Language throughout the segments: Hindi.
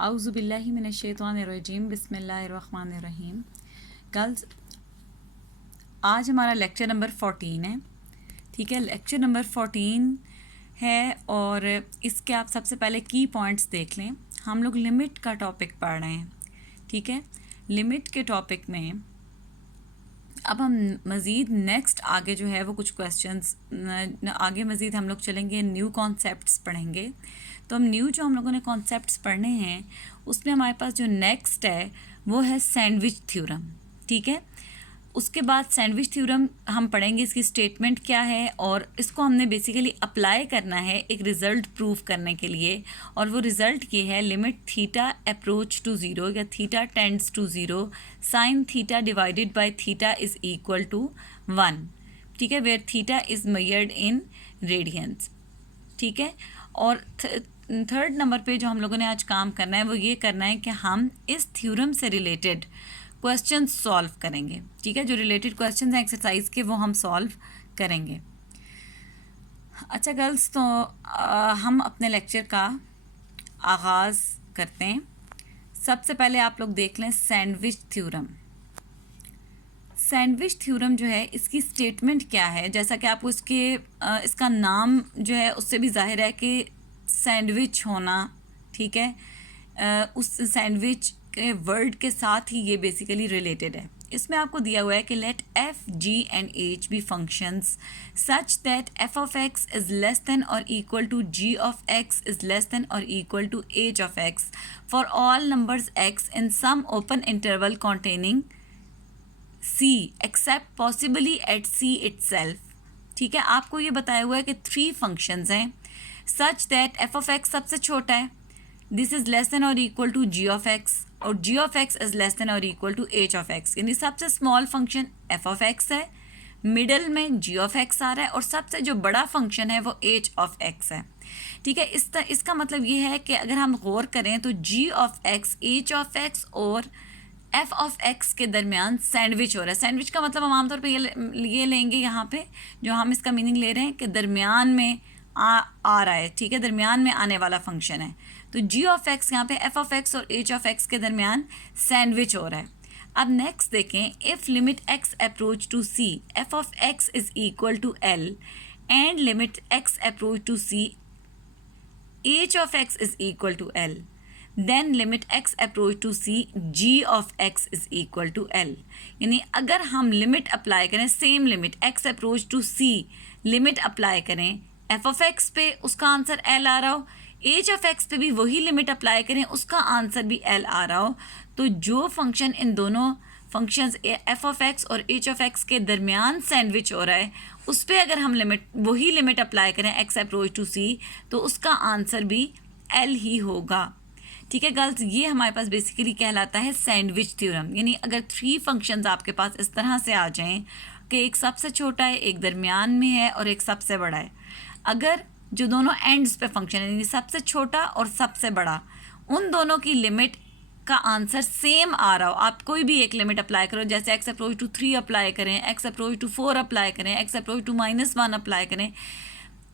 आउज़ु बिल्लाहि मिनश्शैतानिर्रजीम बिस्मिल्लाहिर्रहमानिर्रहीम। गर्ल्स, आज हमारा लेक्चर नंबर 14 है। ठीक है, लेक्चर नंबर 14 है और इसके आप सबसे पहले की पॉइंट्स देख लें। हम लोग लिमिट का टॉपिक पढ़ रहे हैं। ठीक है, लिमिट के टॉपिक में अब हम मज़ीद नेक्स्ट आगे जो है वो कुछ क्वेश्चंस आगे मज़ीद हम लोग चलेंगे, न्यू कॉन्सेप्ट्स पढ़ेंगे। तो हम लोगों ने कॉन्सेप्ट्स पढ़ने हैं, उसमें हमारे पास जो नेक्स्ट है वो है सैंडविच थ्योरम। ठीक है, उसके बाद सैंडविच थ्योरम हम पढ़ेंगे, इसकी स्टेटमेंट क्या है और इसको हमने बेसिकली अप्लाई करना है एक रिज़ल्ट प्रूव करने के लिए। और वो रिज़ल्ट ये है, limit theta approach to zero या theta tends to zero sine theta divided by theta is equal to 1। ठीक है, where theta is measured in radians. ठीक है, और थर्ड नंबर पे जो हम लोगों ने आज काम करना है वो ये करना है कि हम इस थ्योरम से रिलेटेड क्वेश्चन सॉल्व करेंगे। ठीक है, जो रिलेटेड क्वेश्चन हैं एक्सरसाइज के वो हम सॉल्व करेंगे। अच्छा गर्ल्स, तो हम अपने लेक्चर का आगाज़ करते हैं। सबसे पहले आप लोग देख लें सैंडविच थ्योरम। सैंडविच थ्योरम जो है इसकी स्टेटमेंट क्या है, जैसा कि आपको इसका नाम जो है उससे भी जाहिर है कि सैंडविच होना। ठीक है, उस सैंडविच के वर्ड के साथ ही ये बेसिकली रिलेटेड है। इसमें आपको दिया हुआ है कि let f g and h be functions such that f of x is less than or equal to g of x is less than or equal to h of x for all numbers x in some open interval containing C except possibly at C itself। ठीक है, आपको ये बताया हुआ है कि 3 फंक्शंस हैं such that f of x सबसे छोटा है, this is less than or equal to g of x और g of x is less than or equal to h of x। यानी सबसे small function f of x है, मिडल में g ऑफ x आ रहा है और सबसे जो बड़ा फंक्शन है वो h ऑफ x है। ठीक है, इसका मतलब ये है कि अगर हम गौर करें तो g of x, h of x और एफ ऑफ एक्स के दरमियान सैंडविच हो रहा है। सैंडविच का मतलब हम आमतौर पे ये लेंगे यहाँ पे, जो हम इसका मीनिंग ले रहे हैं कि दरमियान में आ रहा है। ठीक है, दरमियान में आने वाला फंक्शन है। तो जी ऑफ एक्स यहाँ पे एफ ऑफ एक्स और एच ऑफ एक्स के दरमियान सैंडविच हो रहा है। अब नेक्स्ट देखें, if limit X approach to C F of x is equal to L and limit X approach to C H of x is equal to L, then limit X approach to C G of x is equal to L. यानी अगर हम लिमिट अप्लाई करें, same limit X approach to C limit apply करें एफ ऑफ एक्स पे, उसका आंसर एल आ रहा हो, एच ऑफ एक्स पे भी वही लिमिट अप्लाई करें, उसका आंसर भी एल आ रहा हो, तो जो फंक्शन इन दोनों फंक्शंस एफ ऑफ एक्स और एच ऑफ एक्स के दरमियान सैंडविच हो रहा है, उस पर अगर हम वही लिमिट अप्लाई करें एक्स अप्रोच टू सी, तो उसका आंसर भी एल ही होगा। ठीक है गर्ल्स, ये हमारे पास बेसिकली कहलाता है सैंडविच थ्योरम। यानी अगर 3 फंक्शंस आपके पास इस तरह से आ जाएं कि एक सबसे छोटा है, एक दरमियान में है और एक सबसे बड़ा है, अगर जो दोनों एंड्स पे फंक्शन है यानी सबसे छोटा और सबसे बड़ा, उन दोनों की लिमिट का आंसर सेम आ रहा हो, आप कोई भी एक लिमिट अप्लाई करो, जैसे एक्स अप्रोच टू 3 अप्लाई करें, एक्स अप्रोच टू 4 अप्लाई करें, एक्स अप्रोच टू -1 अप्लाई करें,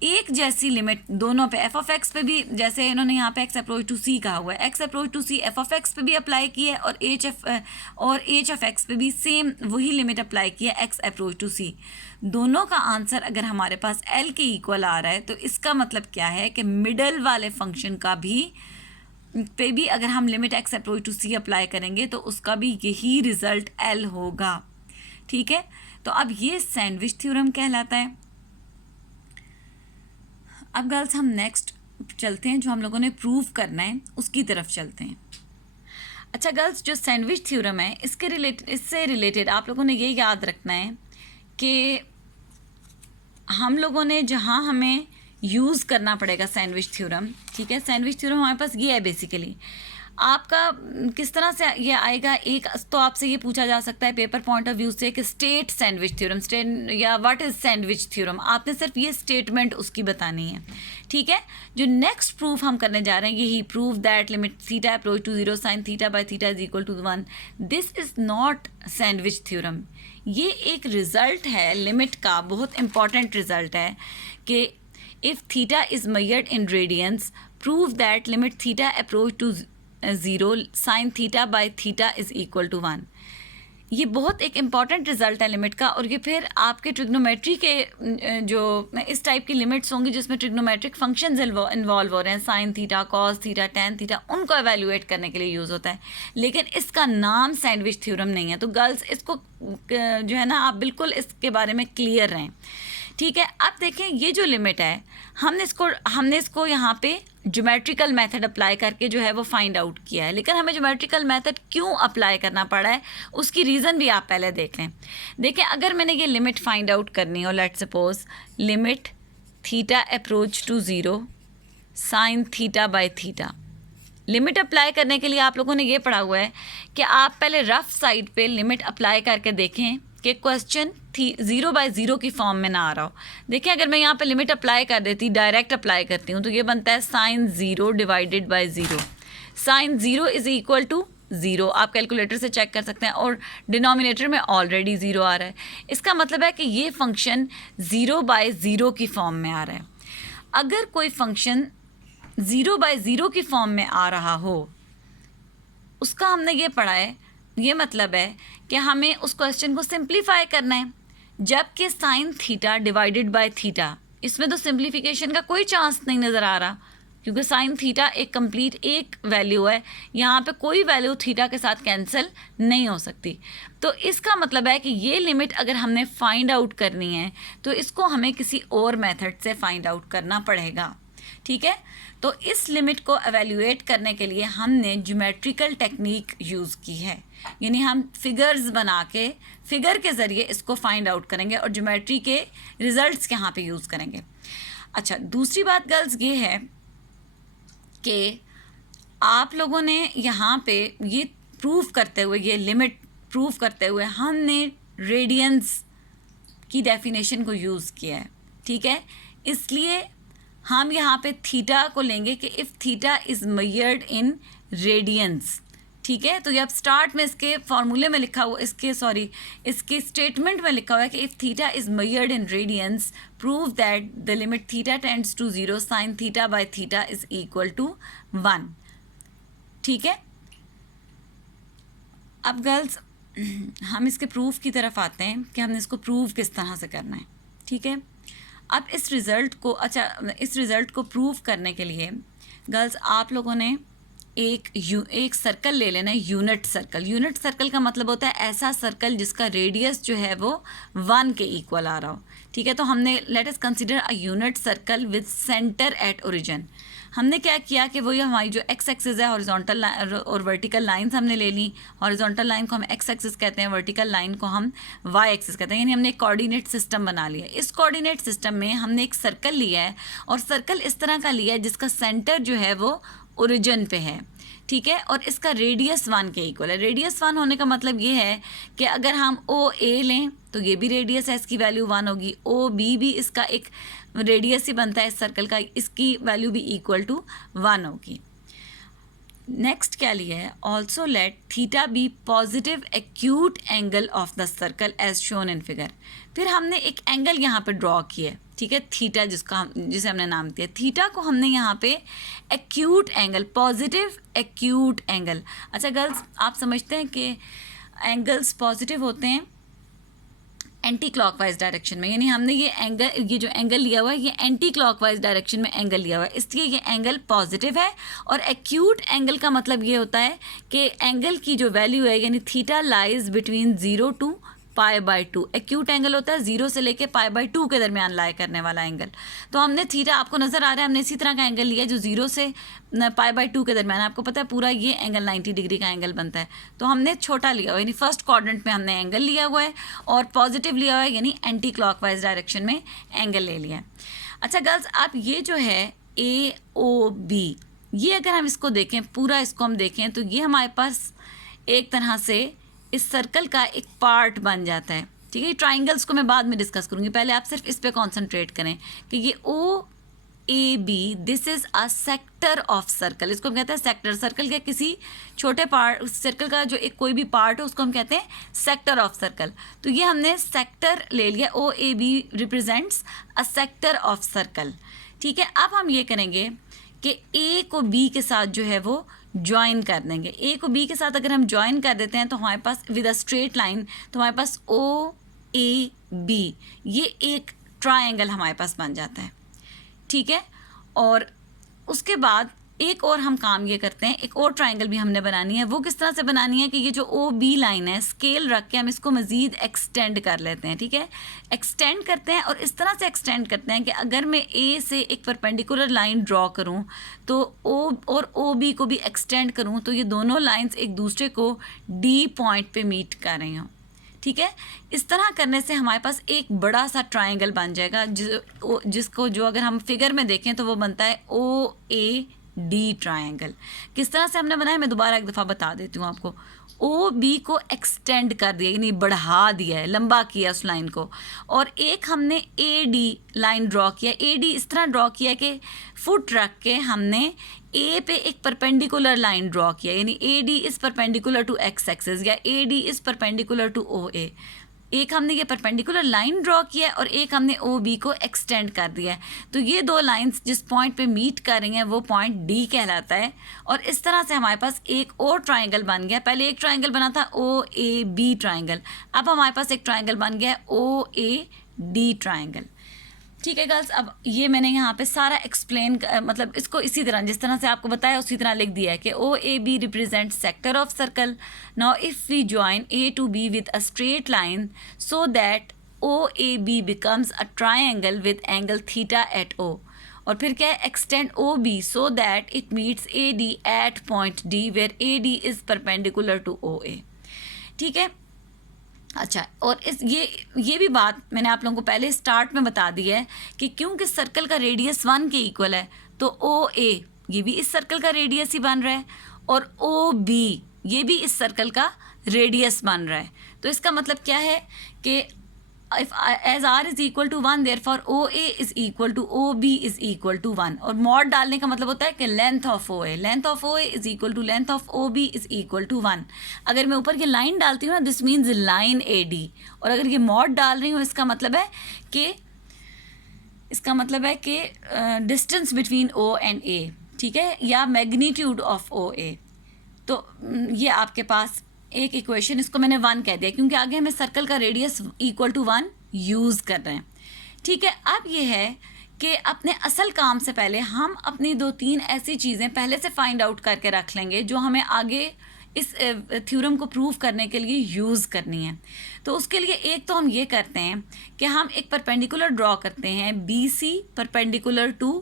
एक जैसी लिमिट दोनों पे, एफ ऑफ एक्स पे भी, जैसे इन्होंने यहाँ पे एक्स अप्रोच टू सी कहा हुआ है, X approach to C F of X पे भी अप्लाई की है और एच ऑफ एक्स पे भी सेम वही लिमिट अप्लाई की है एक्स अप्रोच टू सी। दोनों का आंसर अगर हमारे पास एल के इक्वल आ रहा है तो इसका मतलब क्या है कि मिडल वाले फंक्शन का भी पे भी अगर हम limit X approach to C apply करेंगे तो उसका भी यही रिजल्ट एल होगा। ठीक है, तो अब ये सैंडविच थ्योरम कहलाता है। अब गर्ल्स, हम नेक्स्ट चलते हैं, जो हम लोगों ने प्रूव करना है उसकी तरफ चलते हैं। अच्छा गर्ल्स, जो सैंडविच थ्योरम है इससे रिलेटेड आप लोगों ने ये याद रखना है कि हम लोगों ने जहाँ हमें यूज़ करना पड़ेगा सैंडविच थ्योरम। ठीक है, सैंडविच थ्योरम हमारे पास ये है बेसिकली, आपका किस तरह से ये आएगा। एक तो आपसे ये पूछा जा सकता है पेपर पॉइंट ऑफ व्यू से कि स्टेट सैंडविच थ्योरम, या व्हाट इज सैंडविच थ्योरम, आपने सिर्फ ये स्टेटमेंट उसकी बतानी है। ठीक है, जो नेक्स्ट प्रूफ हम करने जा रहे हैं यही, prove that limit theta approach to 0 sine theta by theta is equal to 1, this is not sandwich theorem. ये एक रिजल्ट है लिमिट का, बहुत इंपॉर्टेंट रिजल्ट है कि if theta is measured in radians, prove that limit theta approach to 0 sine theta by theta is equal to 1। ये बहुत एक इम्पॉर्टेंट रिजल्ट है लिमिट का, और ये फिर आपके ट्रिग्नोमेट्री के जो इस टाइप की लिमिट्स होंगी जिसमें ट्रिग्नोमेट्रिक फंक्शंस इन्वॉल्व हो रहे हैं, sine theta, cos theta, tan theta, उनको एवेल्यूएट करने के लिए यूज़ होता है। लेकिन इसका नाम सैंडविच थ्योरम नहीं है। तो गर्ल्स इसको जो है ना, आप बिल्कुल इसके बारे में क्लियर रहें, ठीक है। अब देखें ये जो लिमिट है, हमने इसको यहाँ पे ज्योमेट्रिकल मेथड अप्लाई करके जो है वो फाइंड आउट किया है। लेकिन हमें ज्योमेट्रिकल मेथड क्यों अप्लाई करना पड़ा है, उसकी रीज़न भी आप पहले देख लें। देखें, अगर मैंने ये लिमिट फाइंड आउट करनी हो, let's suppose limit theta approach to 0 sine theta by theta, limit apply करने के लिए आप लोगों ने ये पढ़ा हुआ है कि आप पहले रफ साइड पे लिमिट अप्लाई करके देखें कि क्वेश्चन 0/0 की फॉर्म में ना आ रहा हो। देखिए, अगर मैं यहाँ पे लिमिट अप्लाई कर देती, डायरेक्ट अप्लाई करती हूँ, तो ये बनता है sine 0 divided by 0। Sine 0 is equal to 0, आप कैलकुलेटर से चेक कर सकते हैं, और डिनोमिनेटर में ऑलरेडी 0 आ रहा है। इसका मतलब है कि ये फंक्शन 0/0 की फॉर्म में आ रहा है। अगर कोई फंक्शन 0/0 की फॉर्म में आ रहा हो, उसका हमने ये पढ़ा है, ये मतलब है कि हमें उस क्वेश्चन को सिंप्लीफाई करना है। जबकि sign theta divided by theta, इसमें तो सिंप्लीफिकेशन का कोई चांस नहीं नज़र आ रहा, क्योंकि साइन थीटा एक कंप्लीट एक वैल्यू है, यहाँ पे कोई वैल्यू थीटा के साथ कैंसिल नहीं हो सकती। तो इसका मतलब है कि ये लिमिट अगर हमने फाइंड आउट करनी है तो इसको हमें किसी और मेथड से फाइंड आउट करना पड़ेगा, ठीक है। तो इस लिमिट को एवेल्यूएट करने के लिए हमने ज्योमेट्रिकल टेक्निक यूज़ की है, यानी हम फिगर्स बना के फिगर के ज़रिए इसको फाइंड आउट करेंगे और ज्योमेट्री के रिजल्ट्स यहाँ पे यूज़ करेंगे। अच्छा, दूसरी बात गर्ल्स ये है कि आप लोगों ने यहाँ पे ये प्रूव करते हुए, ये लिमिट प्रूव करते हुए हमने रेडियंस की डेफिनेशन को यूज़ किया है, ठीक है। इसलिए हम यहाँ पे थीटा को लेंगे कि if theta is measured in radians, ठीक है। तो ये अब स्टार्ट में इसके फॉर्मूले में लिखा हुआ, इसके स्टेटमेंट में लिखा हुआ है कि if theta is measured in radians prove that the limit theta tends to 0 sine theta by theta is equal to 1, ठीक है। अब गर्ल्स हम इसके प्रूफ की तरफ आते हैं कि हमने इसको प्रूव किस तरह से करना है, ठीक है। अब इस रिज़ल्ट को प्रूव करने के लिए गर्ल्स आप लोगों ने एक सर्कल ले लेना है, यूनिट सर्कल। यूनिट सर्कल का मतलब होता है ऐसा सर्कल जिसका रेडियस जो है वो 1 के इक्वल आ रहा हो, ठीक है। तो हमने let us consider a unit circle with centre at origin. हमने क्या किया कि वो ये हमारी जो एक्स एक्सिस है, हॉरिजॉन्टल और वर्टिकल लाइंस हमने ले ली। हॉरिजॉन्टल लाइन को हम एक्स एक्सिस कहते हैं, वर्टिकल लाइन को हम वाई एक्सिस कहते हैं, यानी हमने एक कोऑर्डिनेट सिस्टम बना लिया। इस कोऑर्डिनेट सिस्टम में हमने एक सर्कल लिया है, और सर्कल इस तरह का लिया है जिसका सेंटर जो है वो ओरिजिन पे है, ठीक है। और इसका रेडियस 1 के इक्वल है। रेडियस 1 होने का मतलब ये है कि अगर हम ओ ए लें तो ये भी रेडियस है, इसकी वैल्यू 1 होगी। ओ बी भी इसका एक रेडियस ही बनता है इस सर्कल का, इसकी वैल्यू भी इक्वल टू 1 होगी। नेक्स्ट क्या लिया है, also let theta be positive acute angle of the circle as shown in figure. फिर हमने एक एंगल यहाँ पे ड्रॉ किया है, ठीक है, थीटा जिसे हमने नाम दिया। थीटा को हमने यहाँ पे acute angle, positive acute angle. अच्छा गर्ल्स, आप समझते हैं कि एंगल्स पॉजिटिव होते हैं एंटी क्लॉकवाइज डायरेक्शन में, यानी हमने ये जो एंगल लिया हुआ है ये एंटी क्लॉकवाइज डायरेक्शन में एंगल लिया हुआ है, इसलिए ये एंगल पॉजिटिव है। और एक्यूट एंगल का मतलब ये होता है कि एंगल की जो वैल्यू है, यानी theta lies between 0 to π/2। Acute angle होता है 0 से लेके π/2 के दरमियान लाई करने वाला एंगल। तो हमने थीटा, आपको नज़र आ रहा है, हमने इसी तरह का एंगल लिया है जो 0 से π/2 के दरमियान, आपको पता है पूरा ये एंगल 90 डिग्री का एंगल बनता है। तो हमने छोटा लिया हुआ, यानी फर्स्ट क्वाड्रेंट में हमने एंगल लिया हुआ है, और पॉजिटिव लिया हुआ है, यानी एंटी क्लॉकवाइज डायरेक्शन में एंगल ले लिया है। अच्छा गर्ल्स, आप ये जो है AOB, ये अगर हम इसको देखें, पूरा इसको हम देखें, तो ये हमारे पास एक तरह से इस सर्कल का एक पार्ट बन जाता है, ठीक है। ट्राइंगल्स को मैं बाद में डिस्कस करूँगी, पहले आप सिर्फ इस पे कंसंट्रेट करें कि ये OAB, this is a sector of circle. इसको हम कहते हैं सेक्टर। सर्कल के किसी छोटे पार्ट, सर्कल का जो एक कोई भी पार्ट हो उसको हम कहते हैं सेक्टर ऑफ सर्कल। तो ये हमने सेक्टर ले लिया, OAB represents a sector of circle, ठीक है। अब हम ये करेंगे कि ए को बी के साथ जो है वो ज्वाइन कर देंगे। ए को बी के साथ अगर हम ज्वाइन कर देते हैं तो हमारे पास विद अ स्ट्रेट लाइन, तो हमारे पास ओ ए बी, ये एक ट्रायंगल हमारे पास बन जाता है, ठीक है। और उसके बाद एक और हम काम ये करते हैं, एक और ट्रायंगल भी हमने बनानी है। वो किस तरह से बनानी है कि ये जो ओ बी लाइन है, स्केल रख के हम इसको मज़ीद एक्सटेंड कर लेते हैं, ठीक है। एक्सटेंड करते हैं और इस तरह से एक्सटेंड करते हैं कि अगर मैं ए से एक परपेंडिकुलर लाइन ड्रॉ करूं तो ओ और ओ बी को भी एक्सटेंड करूं तो ये दोनों लाइंस एक दूसरे को डी पॉइंट पे मीट कर रही हों, ठीक है। इस तरह करने से हमारे पास एक बड़ा सा ट्रायंगल बन जाएगा जिसको जो अगर हम फिगर में देखें तो वो बनता है ओ ए डी ट्रायंगल। किस तरह से हमने बनाया मैं दोबारा एक दफ़ा बता देती हूँ आपको। ओ बी को एक्सटेंड कर दिया, यानी बढ़ा दिया है, लंबा किया उस लाइन को, और एक हमने ए डी लाइन ड्रॉ किया। ए डी इस तरह ड्रॉ किया कि फुट रख के हमने ए पे एक परपेंडिकुलर लाइन ड्रॉ किया, यानी A D is perpendicular to x axis या A D is perpendicular to O A. एक हमने ये परपेंडिकुलर लाइन ड्रॉ किया है और एक हमने ओ बी को एक्सटेंड कर दिया है। तो ये दो लाइंस जिस पॉइंट पे मीट कर रही हैं वो पॉइंट डी कहलाता है। और इस तरह से हमारे पास एक और ट्रायंगल बन गया। पहले एक ट्रायंगल बना था ओ ए बी ट्रायंगल, अब हमारे पास एक ट्रायंगल बन गया है ओ ए डी ट्रायंगल, ठीक है गर्ल्स। अब ये मैंने यहाँ पे सारा एक्सप्लेन मतलब इसको इसी तरह जिस तरह से आपको बताया उसी तरह लिख दिया है कि O A B represent sector of circle. Now if we join A to B with a straight line so that O A B becomes a triangle with angle theta at O. और फिर क्या है, extend O B so that it meets A D at point D where A D is perpendicular to O A, ठीक है। अच्छा, और ये भी बात मैंने आप लोगों को पहले स्टार्ट में बता दी है कि क्योंकि सर्कल का रेडियस 1 के इक्वल है तो ओ ए ये भी इस सर्कल का रेडियस ही बन रहा है और ओ बी ये भी इस सर्कल का रेडियस बन रहा है। तो इसका मतलब क्या है कि if as r is equal to 1 therefore OA is equal to OB is equal to 1। और मॉड डालने का मतलब होता है कि length of OA is equal to length of OB is equal to 1। अगर मैं ऊपर की लाइन डालती हूँ ना दिस मीन्स लाइन AD, और अगर ये मॉड डाल रही हूँ इसका मतलब है कि distance between O and A, ठीक है, या मैग्नीट्यूड ऑफ OA। तो ये आपके पास एक इक्वेशन, इसको मैंने 1 कह दिया क्योंकि आगे हमें सर्कल का रेडियस इक्वल टू 1 यूज़ कर रहे हैं, ठीक है। अब ये है कि अपने असल काम से पहले हम अपनी 2-3 ऐसी चीज़ें पहले से फाइंड आउट करके रख लेंगे जो हमें आगे इस थ्योरम को प्रूव करने के लिए यूज़ करनी है। तो उसके लिए एक तो हम ये करते हैं कि हम एक परपेंडिकुलर ड्रॉ करते हैं BC परपेंडिकुलर टू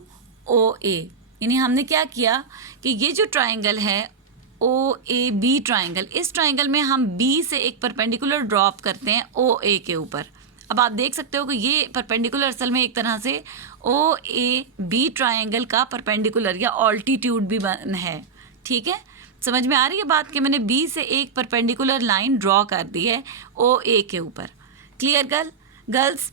OA। यानी हमने क्या किया कि ये जो ट्राइंगल है ओ ए बी ट्राइंगल, इस ट्राइंगल में हम बी से एक परपेंडिकुलर ड्रॉप करते हैं ओ ए के ऊपर। अब आप देख सकते हो कि ये परपेंडिकुलर असल में एक तरह से ओ ए बी ट्राइंगल का परपेंडिकुलर या ऑल्टीट्यूड भी है, ठीक है। समझ में आ रही है बात कि मैंने बी से एक परपेंडिकुलर लाइन ड्रॉ कर दी है ओ ए के ऊपर। Clear girls?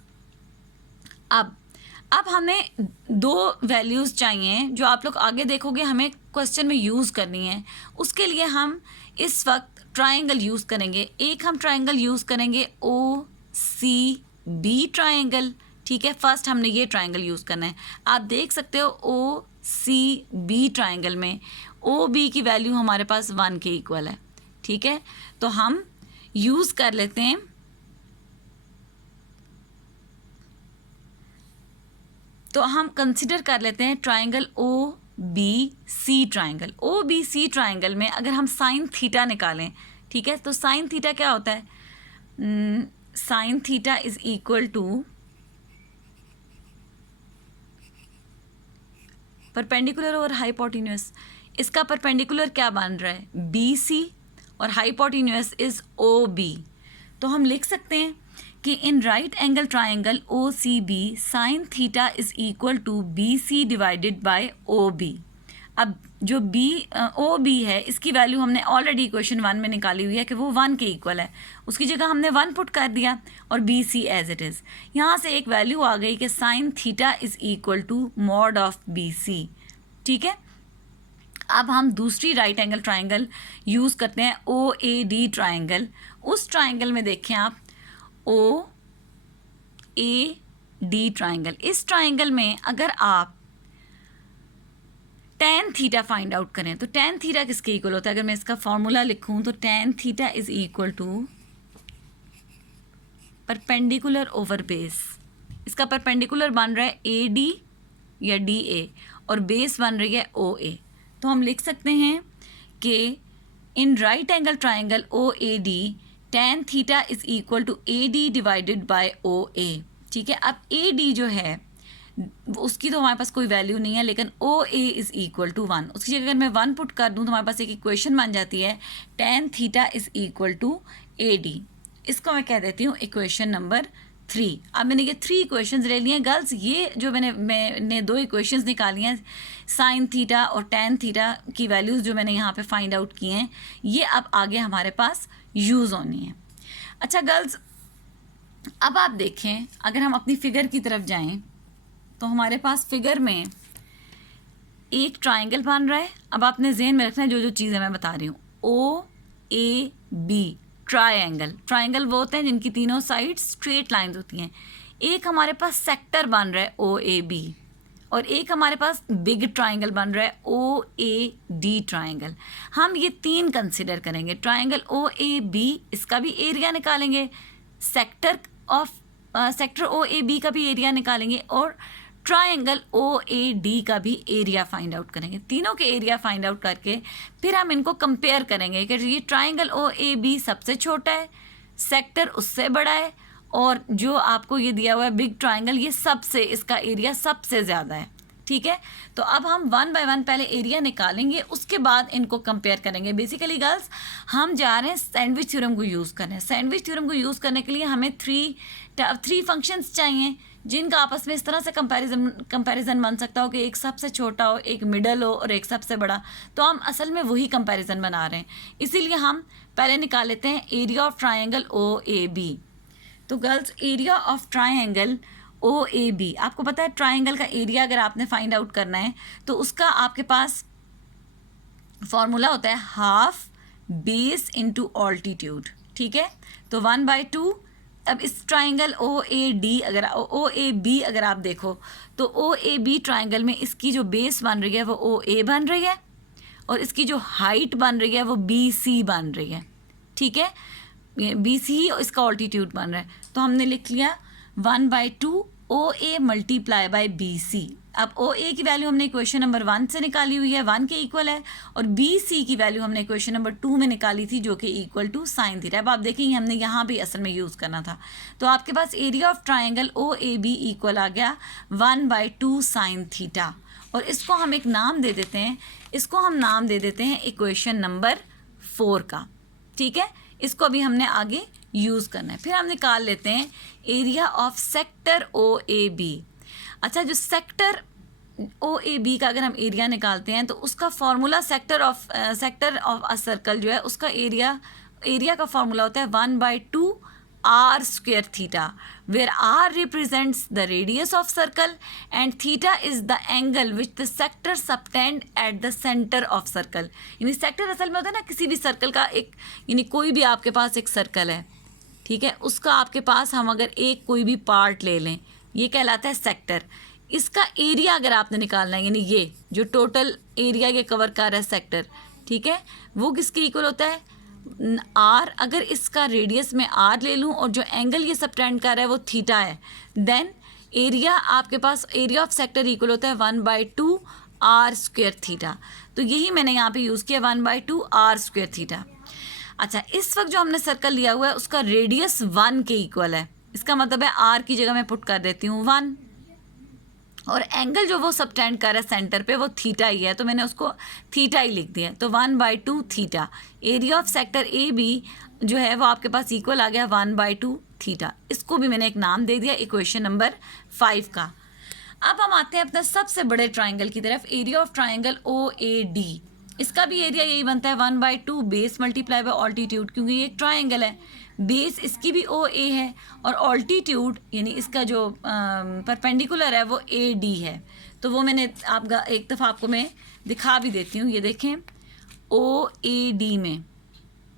अब हमें 2 वैल्यूज़ चाहिए जो आप लोग आगे देखोगे हमें क्वेश्चन में यूज़ करनी है। उसके लिए हम इस वक्त ट्रायंगल यूज़ करेंगे। एक हम ट्रायंगल यूज़ करेंगे ओ सी बी ट्रायंगल, ठीक है। फर्स्ट हमने ये ट्रायंगल यूज़ करना है। आप देख सकते हो ओ सी बी ट्रायंगल में ओ बी की वैल्यू हमारे पास 1 के इक्वल है, ठीक है। तो हम यूज़ कर लेते हैं तो हम कंसिडर कर लेते हैं triangle O B C triangle. O B C triangle में अगर हम साइन थीटा निकालें, ठीक है, तो साइन थीटा क्या होता है? Sine theta is equal to perpendicular और हाइपोटेन्यूस। इसका परपेंडिकुलर क्या बन रहा है? BC और हाइपोटेन्यूस इज OB। तो हम लिख सकते हैं कि in right angle triangle OCB sine theta is equal to BC divided by OB। अब जो OB है इसकी वैल्यू हमने ऑलरेडी इक्वेशन 1 में निकाली हुई है कि वो 1 के इक्वल है, उसकी जगह हमने 1 पुट कर दिया और BC एज इट इज़। यहाँ से एक वैल्यू आ गई कि sine theta is equal to mod of BC, ठीक है। अब हम दूसरी राइट एंगल ट्राइंगल यूज़ करते हैं OAD ट्राइंगल। उस ट्राइंगल में देखें आप OAD ट्राइंगल। इस ट्राइंगल में अगर आप tan थीटा फाइंड आउट करें तो tan थीटा किसके इक्वल होता है? अगर मैं इसका फॉर्मूला लिखूं तो tan theta is equal to perpendicular over base. इसका परपेंडिकुलर बन रहा है AD या DA और बेस बन रही है OA। तो हम लिख सकते हैं कि in right angle triangle OAD tan theta is equal to AD divided by OA। ठीक है, अब AD जो है उसकी तो हमारे पास कोई वैल्यू नहीं है, लेकिन OA इज इक्वल टू 1। उसकी जगह अगर मैं 1 पुट कर दूं तो हमारे पास एक इक्वेशन बन जाती है tan theta is equal to AD। इसको मैं कह देती हूँ इक्वेशन नंबर 3। अब मैंने ये 3 इक्वेशंस ले लिए हैं गर्ल्स। ये जो मैंने 2 इक्वेशंस निकाली हैं साइन थीटा और tan थीटा की वैल्यूज़ जो मैंने यहाँ पे फाइंड आउट की हैं, ये अब आगे हमारे पास यूज़ होनी है। अच्छा गर्ल्स, अब आप देखें अगर हम अपनी फिगर की तरफ जाएं तो हमारे पास फिगर में एक ट्राइंगल बन रहा है। अब आपने ज़हन में रखना है जो जो चीज़ें मैं बता रही हूँ। OAB triangle. ट्राइंगल वो होते हैं जिनकी तीनों साइड स्ट्रेट लाइंस होती हैं। एक हमारे पास सेक्टर बन रहा है OAB और एक हमारे पास बिग ट्राइंगल बन रहा है OAD ट्राइंगल। हम ये 3 कंसिडर करेंगे। ट्राइंगल OAB इसका भी एरिया निकालेंगे, सेक्टर OAB का भी एरिया निकालेंगे और ट्राइंगल OAD का भी एरिया फाइंड आउट करेंगे। तीनों के एरिया फाइंड आउट करके फिर हम इनको कंपेयर करेंगे कि ये ट्राइंगल OAB सबसे छोटा है, सेक्टर उससे बड़ा है और जो आपको ये दिया हुआ है बिग ट्राइंगल ये सबसे इसका एरिया सबसे ज़्यादा है। ठीक है, तो अब हम 1 बाय 1 पहले एरिया निकालेंगे, उसके बाद इनको कंपेयर करेंगे। बेसिकली गर्ल्स हम जा रहे हैं सैंडविच थ्योरम को यूज़ करने। सैंडविच थ्योरम को यूज़ करने के लिए हमें 3 फंक्शंस चाहिए जिनका आपस में इस तरह से कंपैरिजन बन सकता हो कि एक सबसे छोटा हो, एक मिडल हो और एक सबसे बड़ा। तो हम असल में वही कंपैरिजन बना रहे हैं, इसीलिए हम पहले निकाल लेते हैं एरिया ऑफ ट्राइंगल OAB। तो girls area of triangle OAB, आपको पता है ट्राइंगल का एरिया अगर आपने फाइंड आउट करना है तो उसका आपके पास फॉर्मूला होता है हाफ बेस इंटू ऑल्टीट्यूड। ठीक है, तो 1/2। अब इस ट्राइंगल OAB अगर आप देखो तो OAB ट्राइंगल में इसकी जो बेस बन रही है वो OA बन रही है और इसकी जो हाइट बन रही है वो BC बन रही है। ठीक है, BC ही इसका ऑल्टीट्यूड बन रहा है। तो हमने लिख लिया 1/2 OA मल्टीप्लाई बाय BC। अब OA की वैल्यू हमने इक्वेशन नंबर 1 से निकाली हुई है, 1 के इक्वल है, और BC की वैल्यू हमने इक्वेशन नंबर 2 में निकाली थी जो कि इक्वल टू साइन थीटा। अब आप देखेंगे हमने यहाँ भी असल में यूज़ करना था। तो आपके पास area of triangle OAB equal आ गया 1/2 साइन थीटा और इसको हम एक नाम दे देते हैं, इसको हम नाम दे देते हैं इक्वेशन नंबर 4 का। ठीक है, इसको अभी हमने आगे यूज़ करना है। फिर हम निकाल लेते हैं एरिया ऑफ सेक्टर OAB। अच्छा, जो सेक्टर OAB का अगर हम एरिया निकालते हैं तो उसका formula sector of a circle जो है उसका एरिया का फॉर्मूला होता है 1/2 r square theta, where r represents the radius of circle and theta is the angle which the sector subtend at the center of circle। यानी सेक्टर असल में होता है ना किसी भी सर्कल का एक, यानी कोई भी आपके पास एक सर्कल है, ठीक है, उसका आपके पास हम अगर एक कोई भी पार्ट ले लें ये कहलाता है सेक्टर। इसका एरिया अगर आपने निकालना है, यानी ये जो टोटल एरिया ये कवर कर रहा है सेक्टर, ठीक है, वो किसके इक्वल होता है आर। अगर इसका रेडियस में आर ले लूँ और जो एंगल ये सबटेंड कर रहा है वो थीटा है, देन एरिया आपके पास एरिया ऑफ सेक्टर इक्वल होता है 1/2 r स्क्वायर थीटा। तो यही मैंने यहाँ पे यूज़ किया 1/2 r स्क्वायर थीटा। अच्छा, इस वक्त जो हमने सर्कल लिया हुआ है उसका रेडियस 1 के इक्वल है, इसका मतलब है आर की जगह मैं पुट कर देती हूँ 1 और एंगल जो वो सबटेंड कर रहा है सेंटर पे वो थीटा ही है, तो मैंने उसको थीटा ही लिख दिया। तो 1/2 theta. Area of sector AB जो है वो आपके पास इक्वल आ गया 1/2 थीटा। इसको भी मैंने एक नाम दे दिया इक्वेशन नंबर 5 का। अब हम आते हैं अपना सबसे बड़े ट्राइंगल की तरफ, एरिया ऑफ ट्राइंगल OAD। इसका भी एरिया यही बनता है 1/2 बेस मल्टीप्लाई बाय ऑल्टीट्यूड, क्योंकि ये एक ट्राइंगल है, बेस इसकी भी OA है और ऑल्टीट्यूड यानी इसका जो परपेंडिकुलर है वो AD है। तो वो मैंने एक दफ़ा आपको मैं दिखा भी देती हूँ। ये देखें OAD में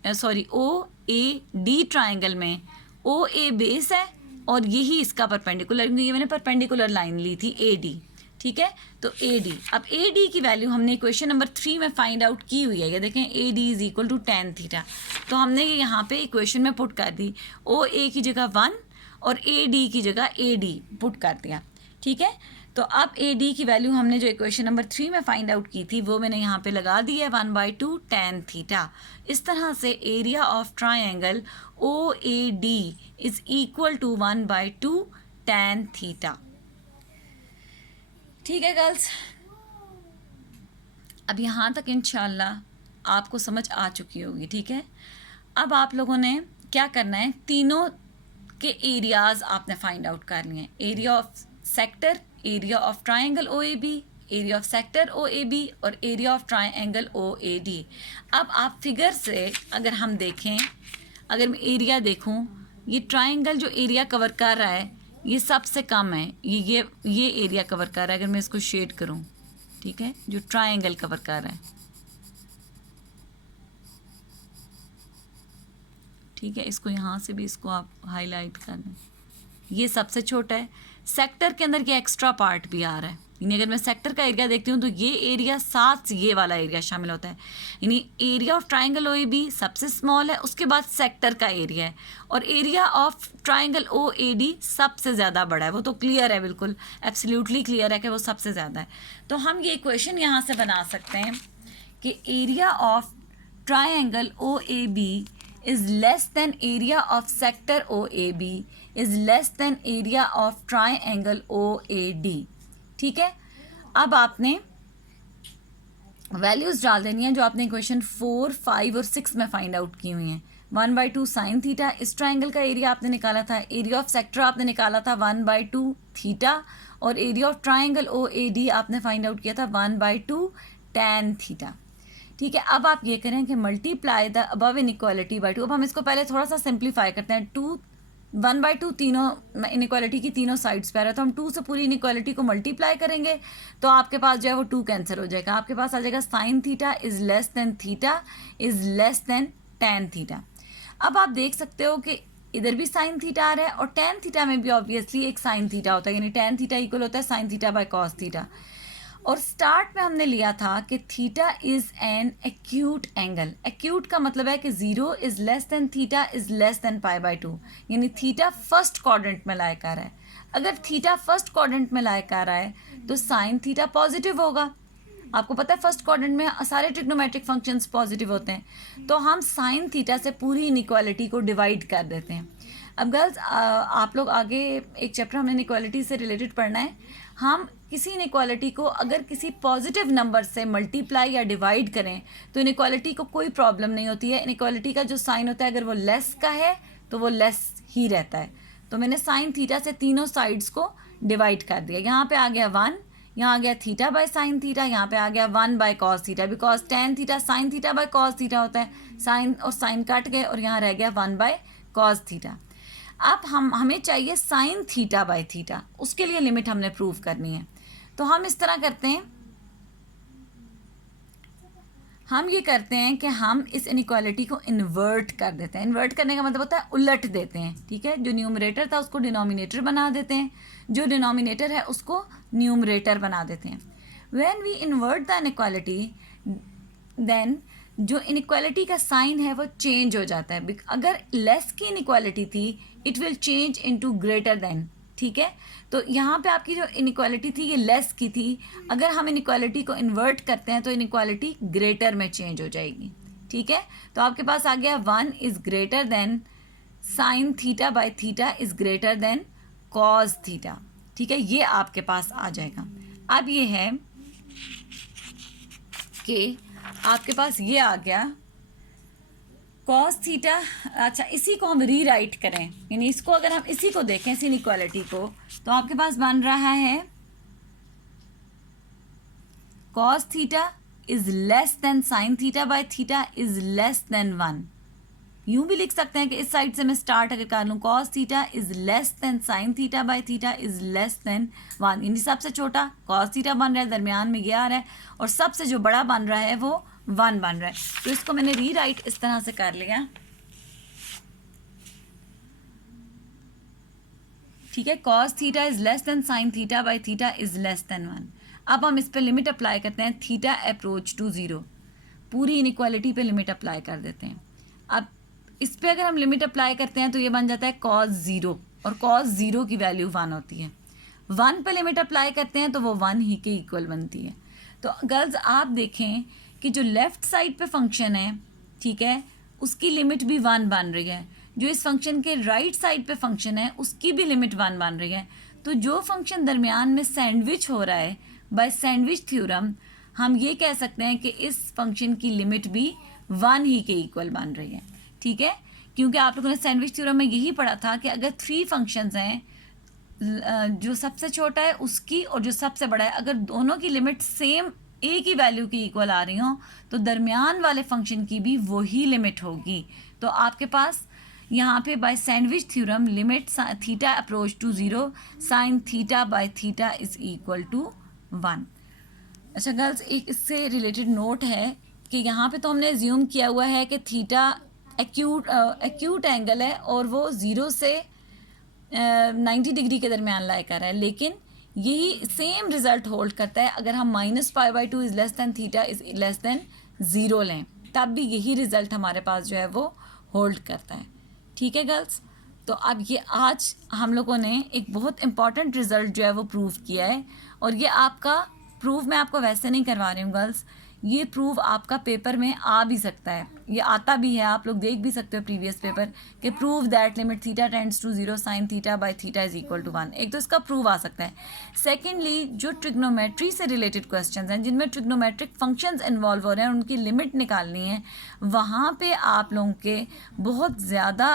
OAD ट्राइंगल में OA बेस है और यही इसका परपेंडिकुलर, क्योंकि ये मैंने परपेंडिकुलर लाइन ली थी AD, ठीक है। तो ए डी, अब ए डी की वैल्यू हमने इक्वेशन नंबर 3 में फाइंड आउट की हुई है। ये देखें A D is equal to tan theta, तो हमने ये यहाँ पे इक्वेशन में पुट कर दी। ओ ए की जगह 1 और ए डी की जगह ए डी पुट कर दिया, ठीक है। तो अब ए डी की वैल्यू हमने जो इक्वेशन नंबर 3 में फाइंड आउट की थी वो मैंने यहाँ पे लगा दी है 1/2 tan थीटा। इस तरह से area of triangle O A D is equal to 1/2 tan theta. ठीक है गर्ल्स, अब यहाँ तक इंशाल्लाह आपको समझ आ चुकी होगी, ठीक है। अब आप लोगों ने क्या करना है, तीनों के एरियाज आपने फाइंड आउट करनी है। Area of sector, area of triangle O A B, area of sector O A B और area of triangle O A D. अब आप फिगर से अगर हम देखें, अगर मैं एरिया देखूं, ये ट्राइंगल जो एरिया कवर कर रहा है ये सबसे कम है, ये एरिया कवर कर रहा है। अगर मैं इसको शेड करूं, ठीक है, जो ट्राइंगल कवर कर रहा है, ठीक है, इसको यहाँ से भी इसको आप हाईलाइट कर दें, ये सबसे छोटा है। सेक्टर के अंदर ये एक्स्ट्रा पार्ट भी आ रहा है, यानी अगर मैं सेक्टर का एरिया देखती हूँ तो ये एरिया साथ ये वाला एरिया शामिल होता है। यानी area of triangle O A B सबसे स्मॉल है, उसके बाद सेक्टर का एरिया है, और area of triangle O A D सबसे ज़्यादा बड़ा है। वो तो क्लियर है, बिल्कुल एब्सोल्युटली क्लियर है कि वो सबसे ज़्यादा है। तो हम ये इक्वेशन यहाँ से बना सकते हैं कि area of triangle O A B is less than area of sector OAB is less than area of triangle OAD। ठीक है, अब आपने वैल्यूज डाल देनी है जो आपने इक्वेशन 4, 5 और 6 में फाइंड आउट की हुई हैं। 1/2 sin थीटा, इस ट्राइंगल का एरिया आपने निकाला था। एरिया ऑफ सेक्टर आपने निकाला था 1/2 थीटा, और एरिया ऑफ ट्राइंगल OAD आपने फाइंड आउट किया था 1/2 tan थीटा। ठीक है, अब आप ये करें कि multiply the above inequality by 2। अब हम इसको पहले थोड़ा सा सिंप्लीफाई करते हैं। 1/2 तीनों इनइक्वालिटी की तीनों साइड्स पे आ रहा है, तो हम 2 से पूरी इनइक्वालिटी को मल्टीप्लाई करेंगे तो आपके पास जो है वो 2 कैंसिल हो जाएगा। आपके पास आ जाएगा sign theta is less than theta is less then tan theta. अब आप देख सकते हो कि इधर भी साइन थीटा आ रहा है और tan थीटा में भी ऑब्वियसली एक साइन थीटा होता है, यानी tan थीटा इक्वल होता है sine theta by cos theta. और स्टार्ट में हमने लिया था कि theta is an acute angle. Acute का मतलब है कि 0 is less than theta is less than π/2, यानी थीटा फर्स्ट क्वाड्रेंट में लायक आ रहा है। अगर थीटा फर्स्ट क्वाड्रेंट में लायक आ रहा है तो साइन थीटा पॉजिटिव होगा। आपको पता है फर्स्ट क्वाड्रेंट में सारे ट्रिग्नोमेट्रिक फंक्शंस पॉजिटिव होते हैं, तो हम साइन थीटा से पूरी इनइक्वालिटी को डिवाइड कर देते हैं। अब गर्ल्स आप लोग आगे एक चैप्टर हमने इनइक्वालिटी से रिलेटेड पढ़ना है। हम किसी इनइक्वालिटी को अगर किसी पॉजिटिव नंबर से मल्टीप्लाई या डिवाइड करें तो इनइक्वालिटी को कोई प्रॉब्लम नहीं होती है। इनइक्वालिटी का जो साइन होता है अगर वो लेस का है तो वो लेस ही रहता है। तो मैंने साइन थीटा से तीनों साइड्स को डिवाइड कर दिया। यहाँ पे आ गया 1, यहाँ आ गया थीटा बाय साइन थीटा, यहाँ पे आ गया 1 bye cos theta, because tan theta sine theta by cos theta होता है। साइन और साइन कट गए और यहाँ रह गया 1 बाय कॉस थीटा। अब हमें चाहिए साइन थीटा बाय थीटा, उसके लिए लिमिट हमने प्रूव करनी है। तो हम इस तरह करते हैं, हम ये करते हैं कि हम इस इनइक्वालिटी को इन्वर्ट कर देते हैं। इन्वर्ट करने का मतलब होता है उलट देते हैं, ठीक है। जो न्यूमरेटर था उसको डिनोमिनेटर बना देते हैं, जो डिनोमिनेटर है उसको न्यूमरेटर बना देते हैं। When we invert the inequality then जो इनइक्वालिटी का साइन है वो चेंज हो जाता है। अगर लेस की इनइक्वालिटी थी it will change into greater than, ठीक है। तो यहाँ पे आपकी जो इनइक्वालिटी थी ये लेस की थी, अगर हम इनइक्वालिटी को इन्वर्ट करते हैं तो इनइक्वालिटी ग्रेटर में चेंज हो जाएगी, ठीक है। तो आपके पास आ गया 1 is greater than sign theta by theta is greater than cos theta, ठीक है, ये आपके पास आ जाएगा। अब ये है कि आपके पास ये आ गया कॉस थीटा। अच्छा, इसी को हम रीराइट करें, यानी इसको अगर हम इसी को देखें इस इनइक्वालिटी को, तो आपके पास बन रहा है cos theta is less then sign theta by theta is less then 1। यूं भी लिख सकते हैं कि इस साइड से मैं स्टार्ट अगर कर लूँ, cos theta is less then sign theta by theta is less then 1, यानी सबसे छोटा कॉस थीटा बन रहा है, दरमियान में ये आ रहा है, और सबसे जो बड़ा बन रहा है वो 1 बन रहा है। तो इसको मैंने रीराइट इस तरह से कर लिया, ठीक है, cos theta is less then sin theta by theta is less then 1। अब हम इस पे लिमिट अप्लाई करते हैं, थीटा अप्रोच टू 0, पूरी इनइक्वालिटी पे लिमिट अप्लाई कर देते हैं। अब इस पे अगर हम लिमिट अप्लाई करते हैं तो ये बन जाता है cos 0, और cos 0 की वैल्यू 1 होती है। 1 पे लिमिट अप्लाई करते हैं तो वो 1 ही के इक्वल बनती है। तो गर्ल्स आप देखें कि जो लेफ़्ट साइड पे फंक्शन है, ठीक है, उसकी लिमिट भी 1 बन रही है, जो इस फंक्शन के राइट साइड पे फंक्शन है उसकी भी लिमिट 1 बन रही है। तो जो फंक्शन दरमियान में सैंडविच हो रहा है बाय सैंडविच थ्योरम, हम ये कह सकते हैं कि इस फंक्शन की लिमिट भी 1 ही के इक्वल बन रही है। ठीक है, क्योंकि आप लोगों ने सैंडविच थ्योरम में यही पढ़ा था कि अगर 3 फंक्शंस हैं, जो सबसे छोटा है उसकी और जो सबसे बड़ा है, अगर दोनों की लिमिट सेम एक ही वैल्यू की इक्वल आ रही हो तो दरमियान वाले फंक्शन की भी वही लिमिट होगी। तो आपके पास यहाँ पे by sandwich theorem limit theta approach to 0 sine theta by theta is equal to 1। अच्छा गर्ल्स, एक इससे रिलेटेड नोट है कि यहाँ पे तो हमने एज्यूम किया हुआ है कि थीटा एक्यूट एंगल है और वो 0 से 90 डिग्री के दरमियान लाई कर रहा है, लेकिन यही सेम रिजल्ट होल्ड करता है अगर हम -π/2 is less than theta is less than 0 लें, तब भी यही रिजल्ट हमारे पास जो है वो होल्ड करता है। ठीक है गर्ल्स, तो अब ये आज हम लोगों ने एक बहुत इंपॉर्टेंट रिजल्ट जो है वो प्रूव किया है, और ये आपका प्रूव मैं आपको वैसे नहीं करवा रही हूँ गर्ल्स, ये प्रूव आपका पेपर में आ भी सकता है, ये आता भी है, आप लोग देख भी सकते हो प्रीवियस पेपर कि prove that limit theta tends to 0 sine theta by theta is equal to 1। एक तो इसका प्रूव आ सकता है। सेकेंडली, जो ट्रिग्नोमेट्री से रिलेटेड क्वेश्चंस हैं जिनमें ट्रिग्नोमेट्रिक फंक्शंस इन्वॉल्व हो रहे हैं, उनकी लिमिट निकालनी है, वहाँ पे आप लोगों के बहुत ज़्यादा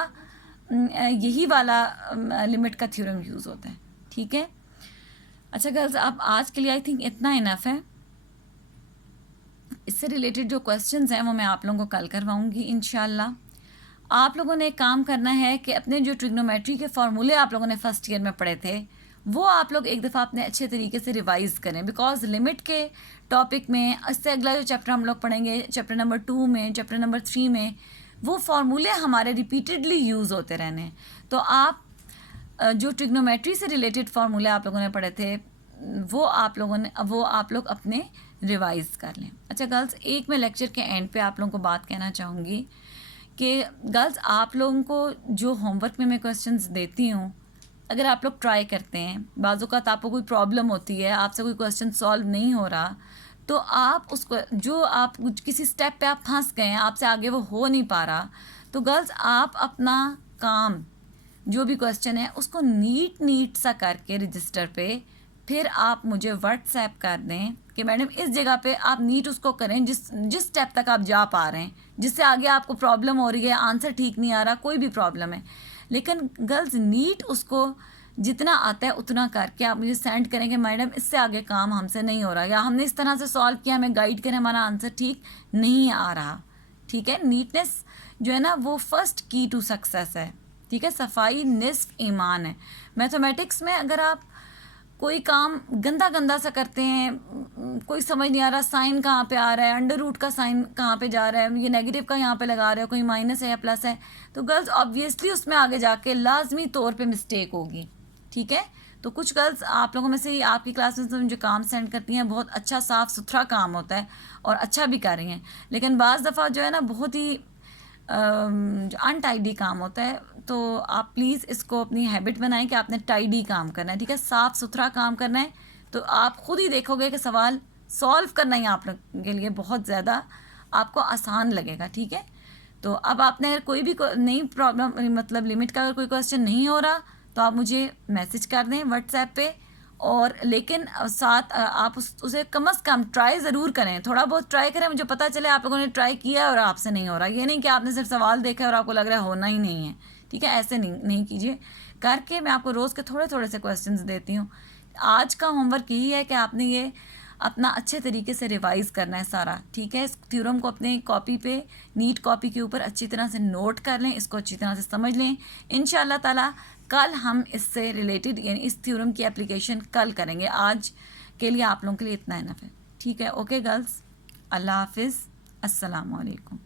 यही वाला लिमिट का थ्योरम यूज़ होता है। ठीक है, अच्छा गर्ल्स, अब आज के लिए आई थिंक इतना इनफ है। इससे रिलेटेड जो क्वेश्चंस हैं वो मैं आप लोगों को कल करवाऊंगी इंशाल्लाह। आप लोगों ने एक काम करना है कि अपने जो ट्रिग्नोमेट्री के फार्मूले आप लोगों ने फर्स्ट ईयर में पढ़े थे वो आप लोग एक दफ़ा अपने अच्छे तरीके से रिवाइज़ करें, बिकॉज लिमिट के टॉपिक में इससे अगला जो चैप्टर हम लोग पढ़ेंगे, चैप्टर नंबर 2 में, चैप्टर नंबर 3 में, वो फार्मूले हमारे रिपीटेडली यूज़ होते रहने हैं। तो आप जो ट्रिग्नोमेट्री से रिलेटेड फार्मूले आप लोगों ने पढ़े थे वो आप लोग अपने रिवाइज़ कर लें। अच्छा गर्ल्स, एक मैं लेक्चर के एंड पे आप लोगों को बात कहना चाहूँगी कि गर्ल्स, आप लोगों को जो होमवर्क में मैं क्वेश्चंस देती हूँ, अगर आप लोग ट्राई करते हैं, बाज़ औक़ात आपको कोई प्रॉब्लम होती है, आपसे कोई क्वेश्चन सॉल्व नहीं हो रहा, तो आप उसको जो आप किसी स्टेप पे आप फंस गए हैं, आपसे आगे वो हो नहीं पा रहा, तो गर्ल्स आप अपना काम जो भी क्वेश्चन है उसको नीट सा करके रजिस्टर पे फिर आप मुझे व्हाट्सएप कर दें कि मैडम इस जगह पे आप नीट उसको करें जिस स्टेप तक आप जा पा रहे हैं, जिससे आगे आपको प्रॉब्लम हो रही है, आंसर ठीक नहीं आ रहा, कोई भी प्रॉब्लम है, लेकिन गर्ल्स नीट उसको जितना आता है उतना करके आप मुझे सेंड करें कि मैडम इससे आगे काम हमसे नहीं हो रहा, या हमने इस तरह से सॉल्व किया, हमें गाइड करें, हमारा आंसर ठीक नहीं आ रहा। ठीक है, नीटनेस जो है ना वो फर्स्ट की टू सक्सेस है। ठीक है, सफाई निस्फ ईमान है। मैथमेटिक्स में अगर आप कोई काम गंदा सा करते हैं, कोई समझ नहीं आ रहा साइन कहाँ पे आ रहा है, अंडर रूट का साइन कहाँ पे जा रहा है, ये नेगेटिव का यहाँ पे लगा रहे हो, कोई माइनस है या प्लस है, तो गर्ल्स ऑब्वियसली उसमें आगे जाके लाजमी तौर पे मिस्टेक होगी। ठीक है, तो कुछ गर्ल्स आप लोगों में से आपकी क्लास में जो काम सेंड करती हैं बहुत अच्छा साफ़ सुथरा काम होता है और अच्छा भी कर रही हैं, लेकिन बाज़ दफ़ा जो है ना बहुत ही अनटाइडी काम होता है, तो आप प्लीज़ इसको अपनी हैबिट बनाएं कि आपने टाइडी काम करना है। ठीक है, साफ़ सुथरा काम करना है, तो आप खुद ही देखोगे कि सवाल सॉल्व करना ही आप लोग के लिए बहुत ज़्यादा आपको आसान लगेगा। ठीक है, तो अब आपने अगर कोई भी नई प्रॉब्लम मतलब लिमिट का अगर कोई क्वेश्चन नहीं हो रहा तो आप मुझे मैसेज कर दें व्हाट्सएप पे, और लेकिन साथ आप उसे कम से कम ट्राई ज़रूर करें, थोड़ा बहुत ट्राई करें, मुझे पता चले आप लोगों ने ट्राई किया और आपसे नहीं हो रहा। ये नहीं कि आपने सिर्फ सवाल देखा और आपको लग रहा है होना ही नहीं है। ठीक है, ऐसे नहीं कीजिए, करके मैं आपको रोज़ के थोड़े से क्वेश्चंस देती हूँ। आज का होमवर्क यही है कि आपने ये अपना अच्छे तरीके से रिवाइज़ करना है सारा। ठीक है, इस थ्योरम को अपने कॉपी पे, नीट कॉपी के ऊपर अच्छी तरह से नोट कर लें, इसको अच्छी तरह से समझ लें। इंशाल्लाह ताला कल हम इससे रिलेटेड यानी इस थ्योरम की एप्लीकेशन कल करेंगे। आज के लिए आप लोगों के लिए इतना इनफ है। ठीक है, ओके गर्ल्स, अल्लाह हाफिज़, अस्सलाम वालेकुम।